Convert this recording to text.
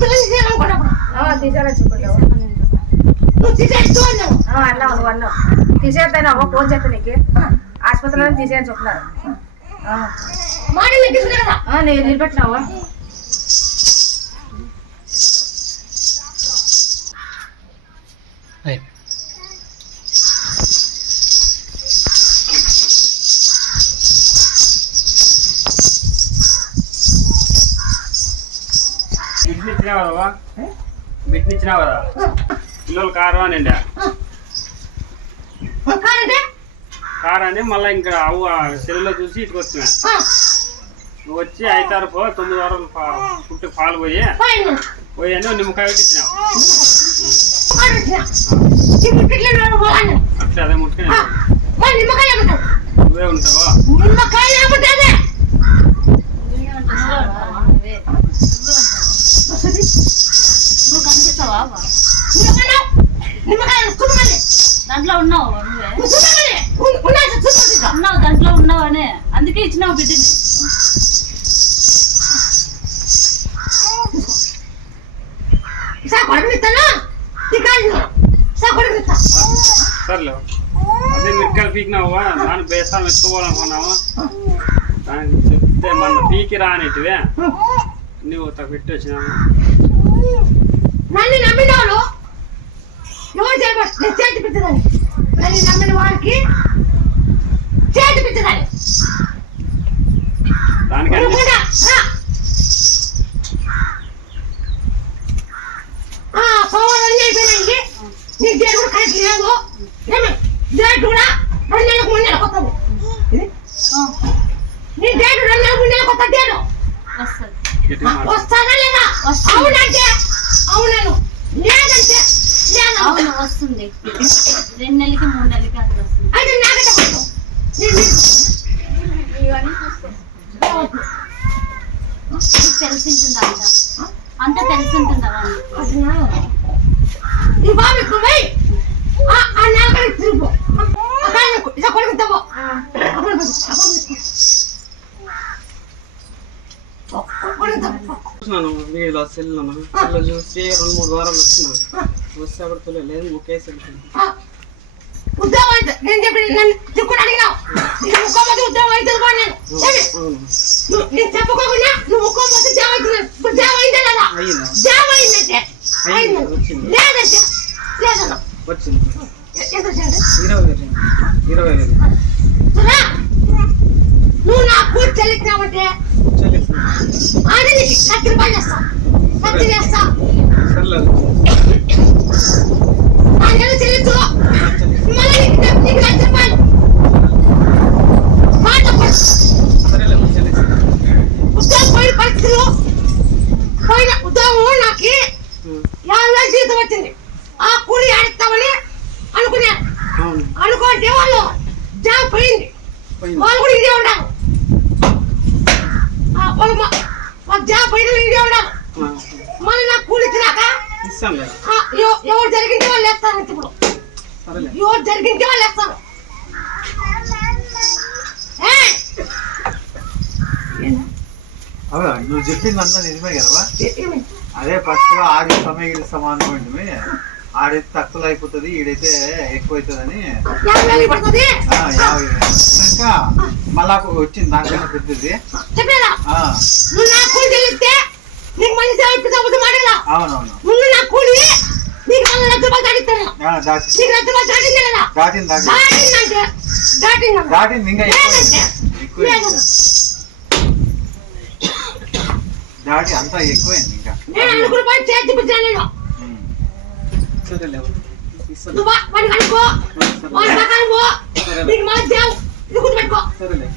పిల్లల్ని నువ్వు అన్నావు తీసేద్దాను అవ్వ ఫోన్ చేస్తా నీకు ఆసుపత్రిలో తీసేయని చెప్తున్నారు నేను మాట నీకు నిలబెట్టినావా బిడ్నిచ్చినావు కదా బిడ్నిచ్చినావు కదా పిల్లలు కారం అని కాదంటే కారం అని మళ్ళీ ఇంకా అవు సెల్లులో చూసి ఇటుకు వచ్చిన. వచ్చి ఐదారు పో తొమ్మిది వారాలు పుట్టి పాలు పోయి. పోయి అని నిమ్మకాయ పోవాను అట్లా అదే ముట్టుకుని నువ్వే ఉంటావా నిమ్మకాయ ఏమంటుంది నువ్వు కనిపిస్తావా అవ్వ? నిమ్మకాయ నిమ్మకాయ చూడమని దాంట్లో ఉన్నావు ఉన్నావు దాంట్లో ఉన్నావనే అందుకే ఇచ్చినావు బిడ్డని. సర్లే అదే మిరకాయలు పీకినావా? దాన్ని బేస్తాను ఎత్తుకోవాలనుకున్నావా దానికి చెప్తే మన పీకి రానిటివే. నువ్వు తగ్గ పెట్టి వచ్చినావు నన్ను నమ్మిన చేయబడి నేను చేతి పెట్టదని నన్ను నమ్మిన వాడికి చేతి పెట్టదని దానికి అన్ని అనుకుంటా రా. ఆ సోమవారం అన్నీ అయిపోయినాయి నీ డేట్ కూడా కరెక్ట్ లేదు డేట్ కూడా రెండు నెలలకు మూడు నెలలకు వస్తుంది. ఇది? నీ డేట్ రెండు నెలలకు మూడు నెలలకు వస్తుంది డేట్. వస్తానా లేదా. అవునంటే అవునను. అవును. వస్తుంది. రెండు నెలలకి మూడు నెలలకి అంత వస్తుంది. అయితే నాకంటే కొంచెం నేను నీకు తెలిసి ఉంటుందా అంత అంత తెలిసి ఉంటుందా వాళ్ళకి ఈ బాబు ఎక్కువ పోయి ఆ ఆ నాకడికి తిరుగు. అక్కడ ఇలా కొడుకుతావు చూసినాను వీడియోలో సెల్లో సెల్లో చూసి రెండు మూడు వారాలు వచ్చిన. లేదు ఉద్యోగం అయితే నేను చెప్పి నన్ను తిక్కుని అడిగినావు. ఇక ముక్కోపోతే ఉద్యోగం కూడా నేను. నేను చెప్పుకోకుండా నువ్వు ముక్కోపోతే జాబ్ అవుతుంది ఇప్పుడు జాబ్ అయిందే లేదా? జాబ్ అయిందంటే. లేదంటే లేదన్నా. వచ్చింది? ఇరవై వేలు. ఇరవై వేలు. చూడా. నువ్వు నా కూర్చు చెల్లించినావంటే చెల్లిస్తుంది అది నీకు లక్ష రూపాయలు చేస్తా లక్ష చేస్తా సర్లేదు ఆ నెల చెల్లించు మళ్ళీ నీకు నీకు లక్ష రూపాయలు మాట పడు. సరేలేదు చెల్లిస్తుంది ఉద్యోగం పోయిన పరిస్థితులు పోయిన ఉద్యోగం నాకు యాభై వేలు జీతం వచ్చింది ఆ కూలి ఆడిస్తామని అనుకున్నాను అవును అనుకుంటే వాళ్ళు జాబ్ పోయింది. వాళ్ళు కూడా ఇదే ఉండాలి వాళ్ళు మా మా జాబ్ పోయిన ఇదే ఉండాలి మళ్ళీ నాకు కూలి ఇచ్చినాక ఎవరు జరిగింటే వాళ్ళు వేస్తారు ఇప్పుడు. ఎవరు జరిగింటే వాళ్ళు వేస్తారు. ఏయ్! అవే నువ్వు చెప్పింది అంతా నిజమే ఏమి? అదే ఫస్ట్ ఆడి సమయం అనుకోండి ఆడైతే తక్కువ అయిపోతుంది ఈడైతే ఎక్కువ అవుతుందని వచ్చినాక మళ్ళా వచ్చింది దానికన్నా పెద్దది. దాటింది దాటింది ఇంకా ఎక్కువ దాటి అంతా ఎక్కువైంది ఇంకా నేను అనుకున్న పని చేసి చూపించాను నేను ఉమ్. సరేలే ఇస్తాను నువ్వు వాడిని కనుక్కో వాడి పక్కన పో నీకు మళ్ళీ జాబ్ ఇది గుర్తుపెట్టుకో సరేలే